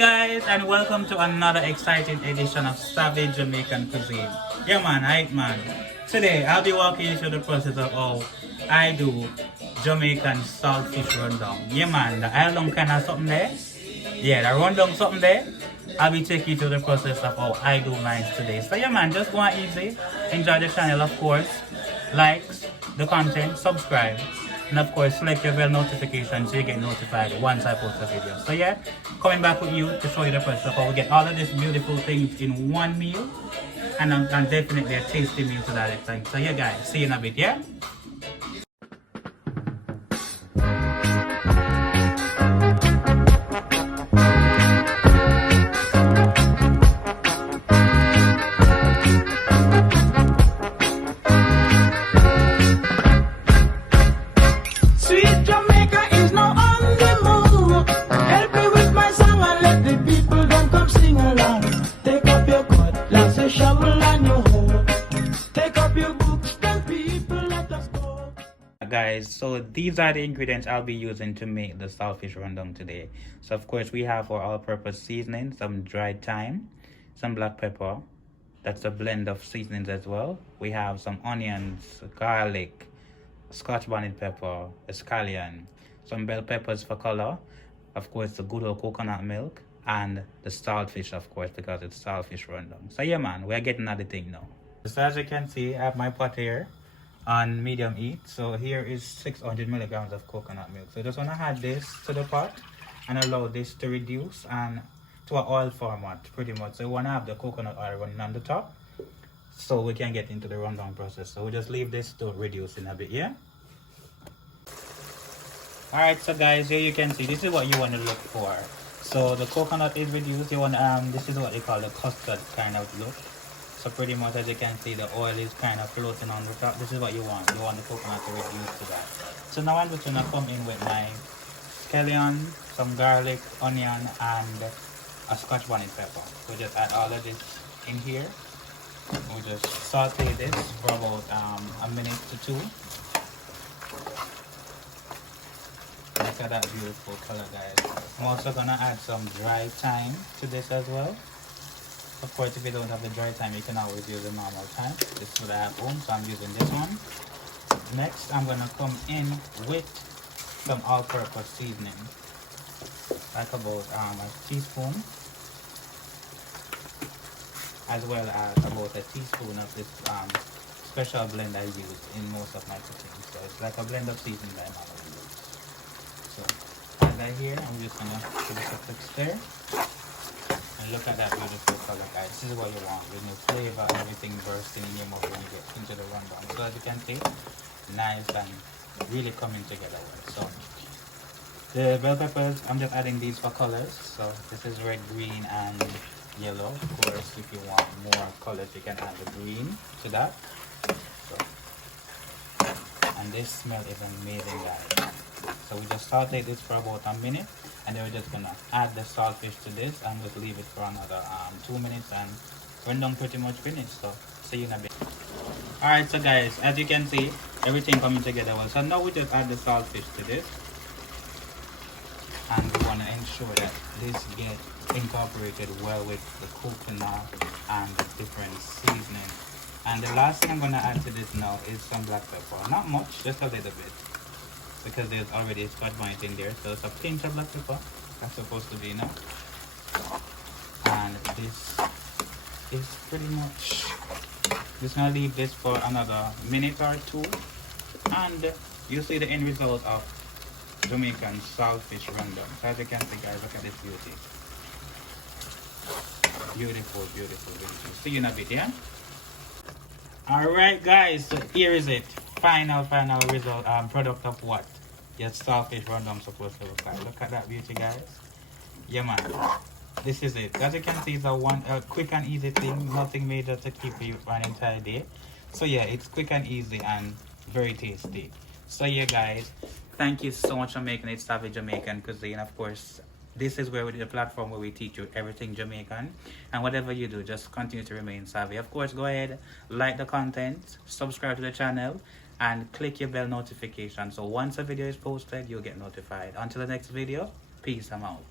guys, and welcome to another exciting edition of Savage Jamaican Cuisine. Yeah man, hype man. Today I'll be walking you through the process of how I do Jamaican saltfish rundown. Yeah man, the island kind of something there. Yeah, the rundown something there. I'll be taking you through the process of how I do mine today. So yeah man, just go on easy. Enjoy the channel of course. Likes the content, subscribe. And of course, select your bell notification so you get notified once I post a video. So yeah, coming back with you to show you the process of how we get all of these beautiful things in one meal. And definitely a tasty meal to that extent. So yeah guys, see you in a bit, yeah? Guys, so these are the ingredients I'll be using to make the saltfish rundown today. So of course we have for all-purpose seasoning, some dried thyme, some black pepper, that's a blend of seasonings as well. We have some onions, garlic, scotch bonnet pepper, scallion, some bell peppers for color, of course the good old coconut milk, and the saltfish of course because it's saltfish rundown. So yeah man, we're getting at the thing now. So as you can see, I have my pot here on medium heat. So here is 600 milligrams of coconut milk. So just want to add this to the pot and allow this to reduce and to an oil format pretty much. So we want to have the coconut oil running on the top so we can get into the rundown process. So we just leave this to reduce in a bit, yeah? Alright, so guys, here you can see this is what you want to look for. So the coconut is reduced. You want this is what they call the custard kind of look. So pretty much as you can see, the oil is kind of floating on the top. This is what you want. You want the coconut to reduce to that. So now I'm just going to come in with my scallion, some garlic, onion, and a scotch bonnet pepper. So just add all of this in here. We'll just saute this for about a minute to two. Look at that beautiful color, guys. I'm also going to add some dry thyme to this as well. Of course, if you don't have the dry thyme, you can always use the normal thyme. This is what I have home, so I'm using this one. Next, I'm going to come in with some all-purpose seasoning. Like about a teaspoon. As well as about a teaspoon of this special blend I use in most of my cooking. So it's like a blend of seasoning that I'm going to use. So, as I hear, I'm just going to give it a quick stir. And look at that beautiful color, guys. This is what you want. When you flavor everything bursting in your mouth when you get into the rundown. So as you can see, nice and really coming together well. So the bell peppers, I'm just adding these for colors. So this is red, green, and yellow. Of course, if you want more colors, you can add the green to that. So, and this smell is amazing, guys. So we just saute this for about a minute. And then we're just gonna add the saltfish to this and just leave it for another 2 minutes and rundown pretty much finished. So see you in a bit. Alright, so guys, as you can see, everything coming together well. So now we just add the saltfish to this. And we wanna ensure that this gets incorporated well with the coconut and the different seasoning. And the last thing I'm gonna add to this now is some black pepper. Not much, just a little bit. Because there's already scotch bonnet in there, so it's a pinch of black pepper. That's supposed to be enough. And this is pretty much just gonna leave this for another minute or two, and you see the end result of Jamaican saltfish rundown. So as you can see, guys, look at this beauty. Beautiful, beautiful, beautiful. See you in a bit, yeah? Alright guys, so here is it. Final result, product of what your saltfish rundown supposed to look like. Look at that beauty, guys. Yeah man, this is it. As you can see, it's a quick and easy thing, nothing major to keep you for an entire day. So yeah, it's quick and easy and very tasty. So yeah guys, thank you so much for making it Savage Jamaican Cuisine. Of course, this is where the platform where we teach you everything Jamaican, and whatever you do, just continue to remain savvy. Of course, go ahead, like the content, subscribe to the channel, and click your bell notification so once a video is posted, you'll get notified. Until the next video, peace, I'm out.